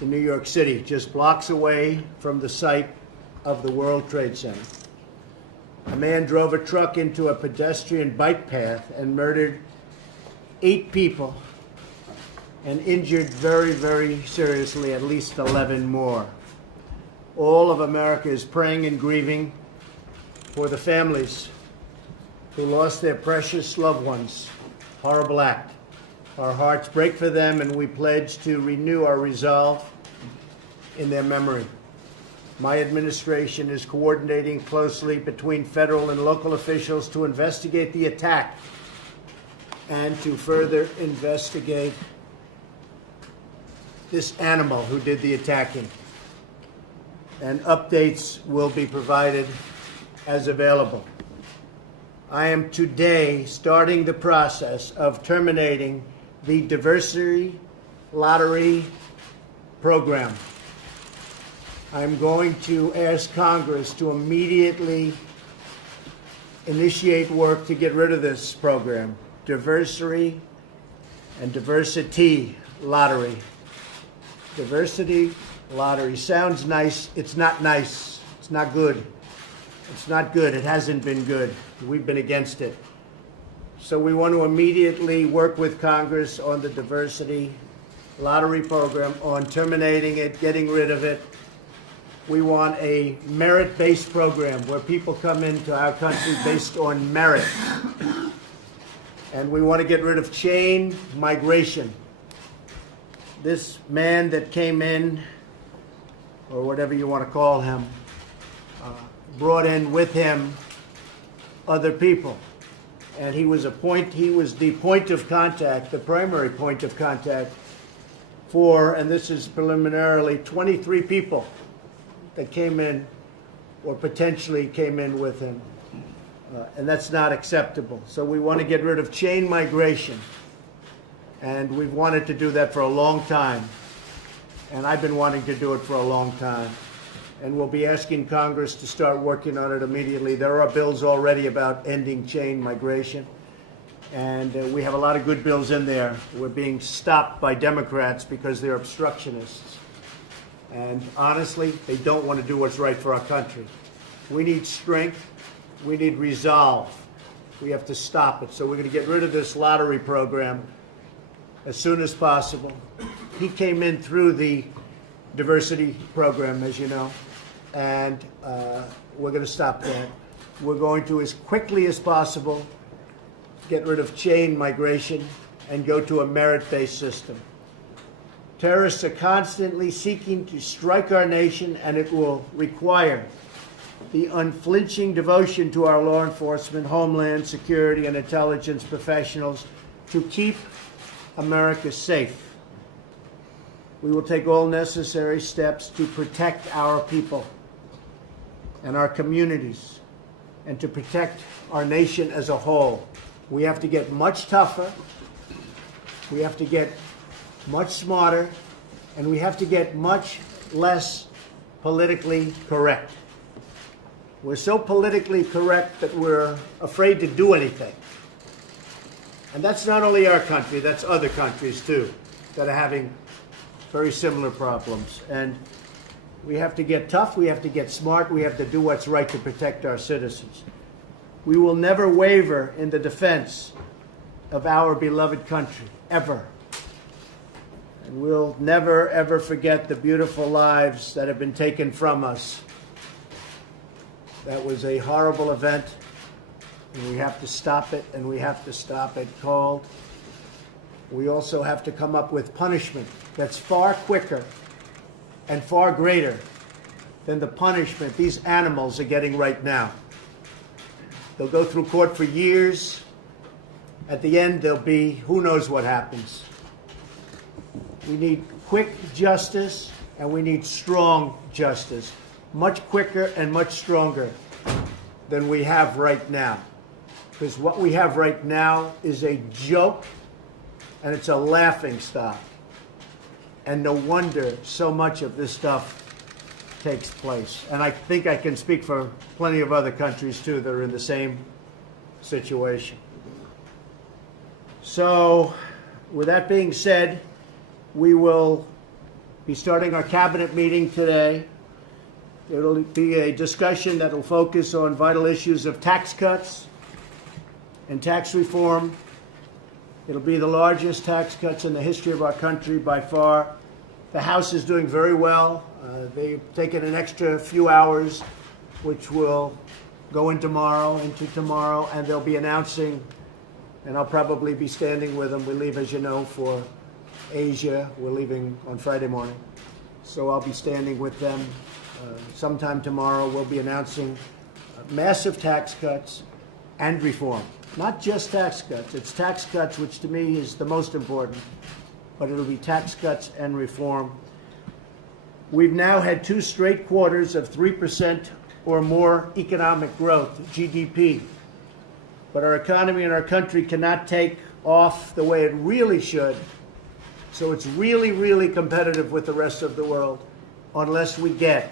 in New York City, just blocks away from the site of the World Trade Center. A man drove a truck into a pedestrian bike path and murdered 8 people and injured very, very seriously at least 11 more. All of America is praying and grieving for the families who lost their precious loved ones. Horrible act. Our hearts break for them, and we pledge to renew our resolve in their memory. My administration is coordinating closely between federal and local officials to investigate the attack and to further investigate this animal who did the attacking. And updates will be provided as available. I am today starting the process of terminating the diversity lottery program. I'm going to ask Congress to immediately initiate work to get rid of this program. Diversity and diversity lottery. Diversity lottery sounds nice. It's not nice. It's not good. It's not good. It hasn't been good. We've been against it. So we want to immediately work with Congress on the diversity lottery program, on terminating it, getting rid of it. We want a merit-based program where people come into our country based on merit. And we want to get rid of chain migration. This man that came in, or whatever you want to call him, brought in with him other people. And he was the point of contact, the primary point of contact for, and this is preliminarily, 23 people that came in or potentially came in with him. And that's not acceptable. So we want to get rid of chain migration. And we've wanted to do that for a long time. And I've been wanting to do it for a long time. And we'll be asking Congress to start working on it immediately. There are bills already about ending chain migration. And we have a lot of good bills in there. We're being stopped by Democrats because they're obstructionists. And honestly, they don't want to do what's right for our country. We need strength. We need resolve. We have to stop it. So we're going to get rid of this lottery program as soon as possible. He came in through the diversity program, as you know, and we're going to stop that. We're going to, as quickly as possible, get rid of chain migration and go to a merit-based system. Terrorists are constantly seeking to strike our nation, and it will require the unflinching devotion to our law enforcement, homeland security, and intelligence professionals to keep America safe. We will take all necessary steps to protect our people and our communities and to protect our nation as a whole. We have to get much tougher. We have to get much smarter, and we have to get much less politically correct. We're so politically correct that we're afraid to do anything. And that's not only our country, that's other countries too that are having very similar problems. And we have to get tough, we have to get smart, we have to do what's right to protect our citizens. We will never waver in the defense of our beloved country, ever. And we'll never, ever forget the beautiful lives that have been taken from us. That was a horrible event, and we have to stop it, and we have to stop it cold. We also have to come up with punishment that's far quicker and far greater than the punishment these animals are getting right now. They'll go through court for years. At the end, there'll be who knows what happens. We need quick justice, and we need strong justice. Much quicker and much stronger than we have right now. Because what we have right now is a joke, and it's a laughing stock. And no wonder so much of this stuff takes place. And I think I can speak for plenty of other countries, too, that are in the same situation. So, with that being said, we will be starting our cabinet meeting today. It'll be a discussion that will focus on vital issues of tax cuts and tax reform. It'll be the largest tax cuts in the history of our country by far. The House is doing very well. They've taken an extra few hours, which will go into tomorrow, and they'll be announcing, and I'll probably be standing with them. We leave, as you know, for Asia. We're leaving on Friday morning. So I'll be standing with them sometime tomorrow. We'll be announcing massive tax cuts and reform. Not just tax cuts. It's tax cuts, which to me is the most important, but it'll be tax cuts and reform. We've now had 2 straight quarters of 3% or more economic growth, GDP. But our economy and our country cannot take off the way it really should. So it's really, really competitive with the rest of the world unless we get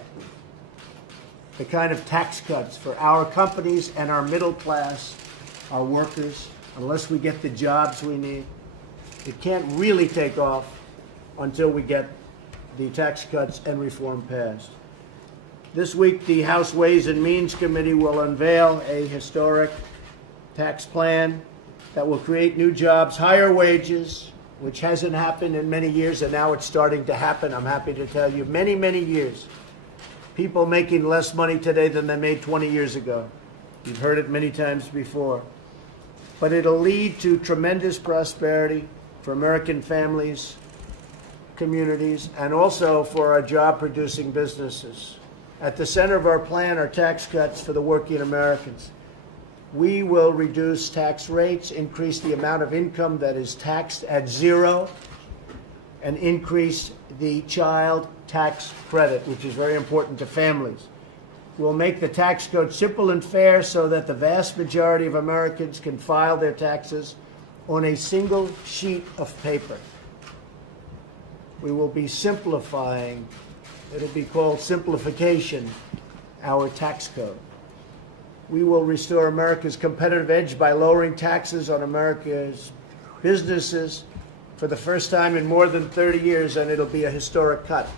the kind of tax cuts for our companies and our middle class, our workers, unless we get the jobs we need. It can't really take off until we get the tax cuts and reform passed. This week, the House Ways and Means Committee will unveil a historic tax plan that will create new jobs, higher wages, which hasn't happened in many years, and now it's starting to happen. I'm happy to tell you, many, many years. People making less money today than they made 20 years ago. You've heard it many times before. But it'll lead to tremendous prosperity for American families, communities, and also for our job-producing businesses. At the center of our plan are tax cuts for the working Americans. We will reduce tax rates, increase the amount of income that is taxed at zero, and increase the child tax credit, which is very important to families. We'll make the tax code simple and fair so that the vast majority of Americans can file their taxes on a single sheet of paper. We will be simplifying, it'll be called simplification, our tax code. We will restore America's competitive edge by lowering taxes on America's businesses for the first time in more than 30 years, and it'll be a historic cut.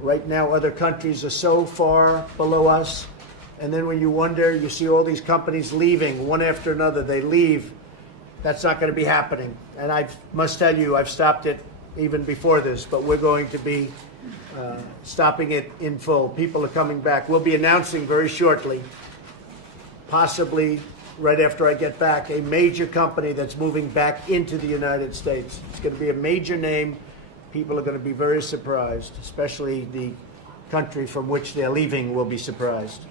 Right now, other countries are so far below us, and then when you wonder, you see all these companies leaving, one after another, they leave. That's not going to be happening. And I must tell you, I've stopped it even before this, but we're going to be stopping it in full. People are coming back. We'll be announcing very shortly, possibly right after I get back, a major company that's moving back into the United States. It's going to be a major name. People are going to be very surprised, especially the country from which they're leaving will be surprised.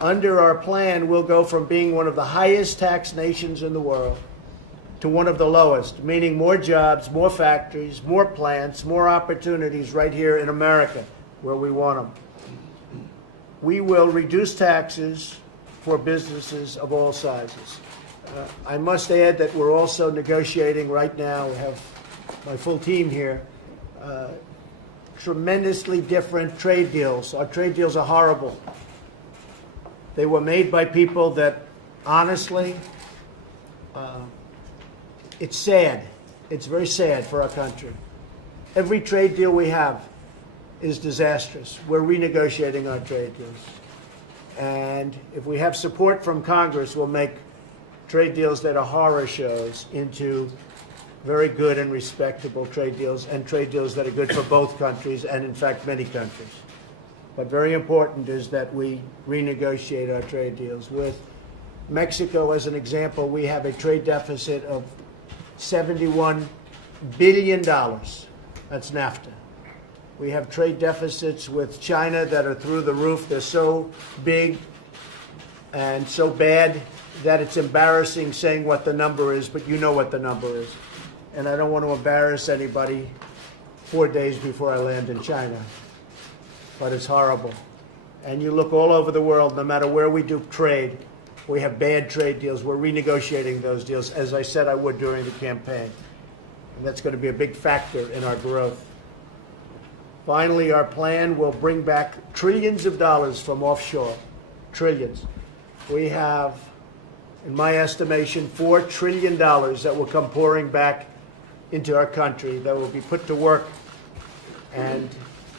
Under our plan, we'll go from being one of the highest tax nations in the world to one of the lowest, meaning more jobs, more factories, more plants, more opportunities right here in America, where we want them. We will reduce taxes for businesses of all sizes. I must add that we're also negotiating right now, we have my full team here, tremendously different trade deals. Our trade deals are horrible. They were made by people that, honestly, it's sad. It's very sad for our country. Every trade deal we have is disastrous. We're renegotiating our trade deals. And if we have support from Congress, we'll make trade deals that are horror shows into very good and respectable trade deals, and trade deals that are good for both countries and, in fact, many countries. But very important is that we renegotiate our trade deals. With Mexico, as an example, we have a trade deficit of $71 billion. That's NAFTA. We have trade deficits with China that are through the roof. They're so big and so bad that it's embarrassing saying what the number is, but you know what the number is. And I don't want to embarrass anybody 4 days before I land in China. But it's horrible. And you look all over the world, no matter where we do trade, we have bad trade deals. We're renegotiating those deals, as I said I would during the campaign. And that's going to be a big factor in our growth. Finally, our plan will bring back trillions of dollars from offshore. Trillions. We have, in my estimation, $4 trillion that will come pouring back into our country, that will be put to work and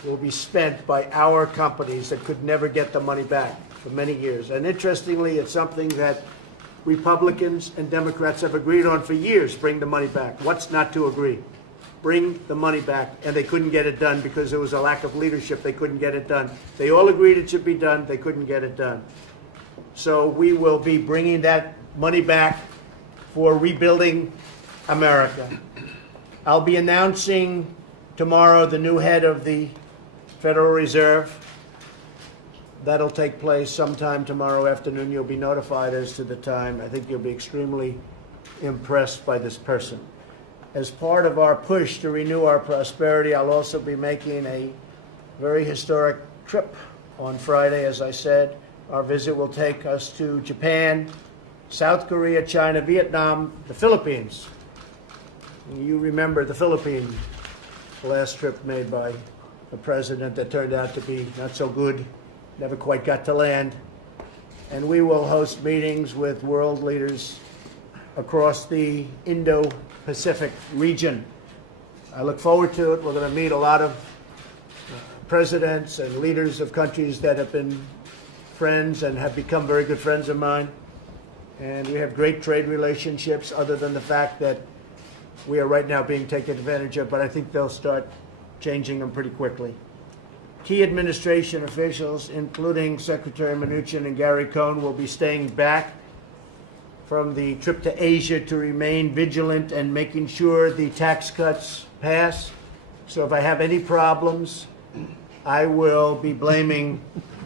will be spent by our companies that could never get the money back for many years. And interestingly, it's something that Republicans and Democrats have agreed on for years, bring the money back. What's not to agree? Bring the money back. And they couldn't get it done because there was a lack of leadership. They couldn't get it done. They all agreed it should be done. They couldn't get it done. So we will be bringing that money back for rebuilding America. I'll be announcing tomorrow the new head of the Federal Reserve. That'll take place sometime tomorrow afternoon. You'll be notified as to the time. I think you'll be extremely impressed by this person. As part of our push to renew our prosperity, I'll also be making a very historic trip on Friday, as I said. Our visit will take us to Japan, South Korea, China, Vietnam, the Philippines. You remember the Philippines, the last trip made by a president that turned out to be not so good, never quite got to land. And we will host meetings with world leaders across the Indo-Pacific region. I look forward to it. We're going to meet a lot of presidents and leaders of countries that have been friends and have become very good friends of mine. And we have great trade relationships, other than the fact that we are right now being taken advantage of, but I think they'll start changing them pretty quickly. Key administration officials, including Secretary Mnuchin and Gary Cohn, will be staying back from the trip to Asia to remain vigilant and making sure the tax cuts pass. So if I have any problems, I will be blaming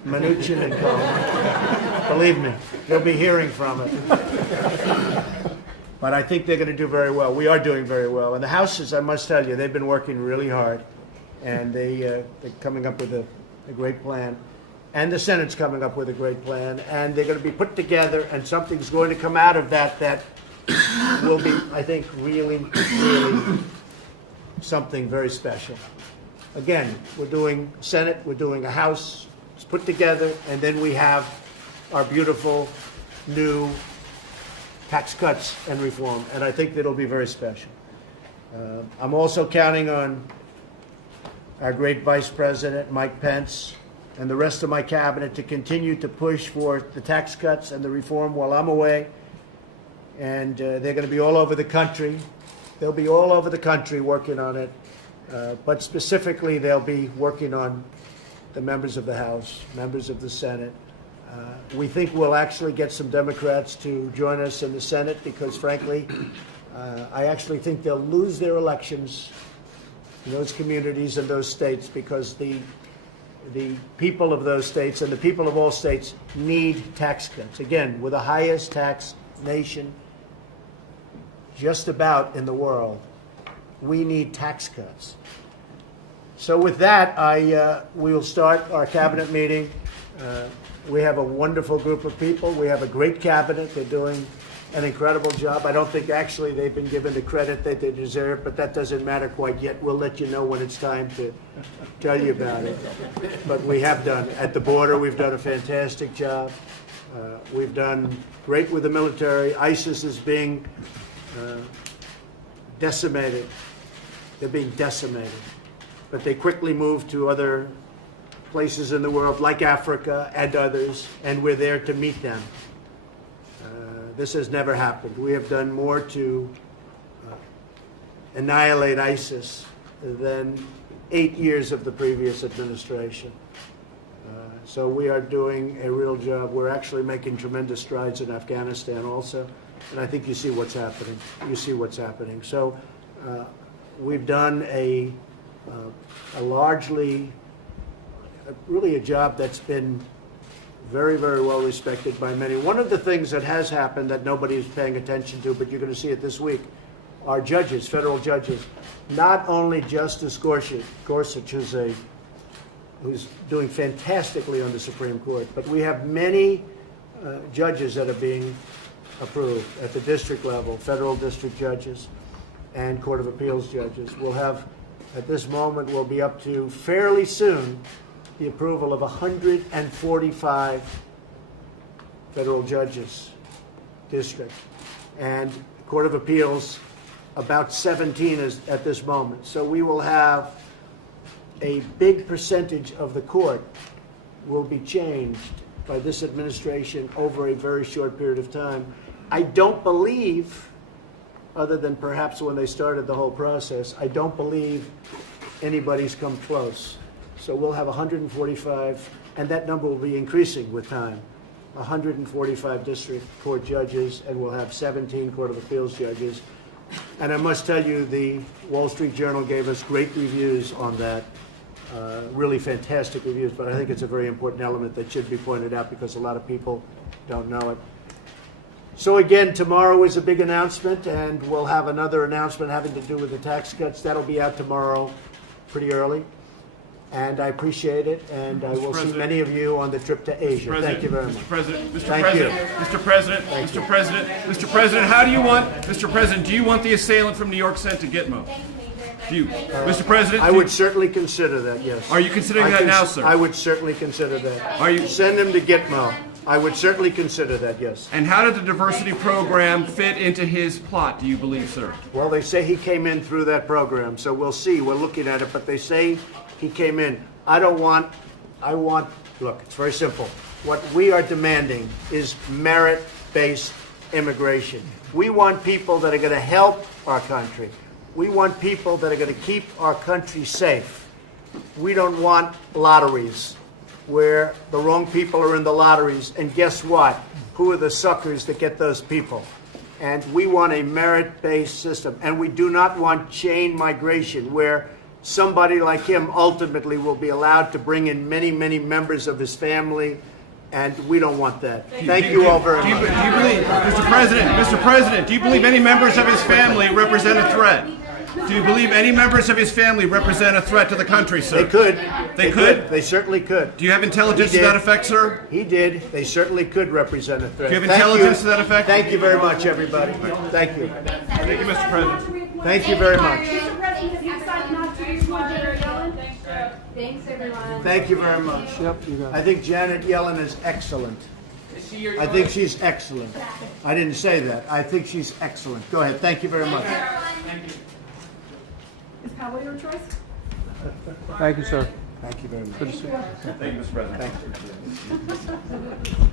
Mnuchin and Cohn. Believe me, you'll be hearing from it. But I think they're going to do very well. We are doing very well. And the Houses, I must tell you, they've been working really hard. And they're coming up with a great plan. And the Senate's coming up with a great plan. And they're going to be put together, and something's going to come out of that that will be, I think, really, really something very special. Again, we're doing Senate, we're doing a House. It's put together, and then we have our beautiful new tax cuts and reform. And I think it'll be very special. I'm also counting on our great Vice President, Mike Pence, and the rest of my cabinet to continue to push for the tax cuts and the reform while I'm away. And they're going to be all over the country. They'll be all over the country working on it. But specifically, they'll be working on the members of the House, members of the Senate. We think we'll actually get some Democrats to join us in the Senate because, frankly, I actually think they'll lose their elections in those communities and those states because the people of those states and the people of all states need tax cuts. Again, we're the highest tax nation just about in the world. We need tax cuts. So with that, we will start our cabinet meeting. We have a wonderful group of people. We have a great cabinet. They're doing an incredible job. I don't think actually they've been given the credit that they deserve, but that doesn't matter quite yet. We'll let you know when it's time to tell you about it. But we have done. At the border, we've done a fantastic job. We've done great with the military. ISIS is being decimated. They're being decimated. But they quickly moved to other places in the world, like Africa and others, and we're there to meet them. This has never happened. We have done more to annihilate ISIS than 8 years of the previous administration. So we are doing a real job. We're actually making tremendous strides in Afghanistan also, and I think you see what's happening. You see what's happening. So we've done a largely, really a job that's been very, very well respected by many. One of the things that has happened that nobody is paying attention to, but you're going to see it this week, are judges, federal judges. Not only Justice Gorsuch, who's doing fantastically on the Supreme Court, but we have many judges that are being approved at the district level, federal district judges and Court of Appeals judges. We'll have, at this moment, we'll be up to fairly soon the approval of 145 federal judges, district, and Court of Appeals about 17 at this moment. So we will have a big percentage of the court will be changed by this administration over a very short period of time. I don't believe, other than perhaps when they started the whole process, I don't believe anybody's come close. So we'll have 145, and that number will be increasing with time. 145 district court judges, and we'll have 17 Court of Appeals judges. And I must tell you, the Wall Street Journal gave us great reviews on that, really fantastic reviews, but I think it's a very important element that should be pointed out because a lot of people don't know it. So again, tomorrow is a big announcement, and we'll have another announcement having to do with the tax cuts. That'll be out tomorrow pretty early. And I appreciate it, and I will see many of you on the trip to Asia. Thank you very much. Mr. President, Mr. Thank President, you. Mr. President, Mr. President, Mr. President, how do you want, Mr. President, do you want the assailant from New York sent to Gitmo? Do you, Mr. President? I would certainly consider that, yes. Are you considering that now, sir? I would certainly consider that. Are you? Send him to Gitmo. I would certainly consider that, yes. And how did the diversity program fit into his plot, do you believe, sir? Well, they say he came in through that program, so we'll see. We're looking at it, but they say he came in. Look, it's very simple. What we are demanding is merit-based immigration. We want people that are going to help our country. We want people that are going to keep our country safe. We don't want lotteries where the wrong people are in the lotteries, and guess what? Who are the suckers that get those people? And we want a merit-based system, and we do not want chain migration where somebody like him ultimately will be allowed to bring in many, many members of his family, and we don't want that. Thank you all very much. Do you believe, Mr. President, do you believe any members of his family represent a threat? Do you believe any members of his family represent a threat to the country, sir? They could. They could? They certainly could. Do you have intelligence to that effect, sir? He did. They certainly could represent a threat. Do you have intelligence to that effect? Thank you very much, everybody. Thank you. Thank you, Mr. President. Thank you very much. Mr. President, have you decided not to use Janet Yellen? Thanks, everyone. Thank you very much. Yep, you got it. I think Janet Yellen is excellent. I think she's excellent. I didn't say that. I think she's excellent. Go ahead. Thank you very much. Thank you. Is Powell your choice? Thank you, sir. Thank you very much. Good to see you. Thank you, Mr. President. Thank you.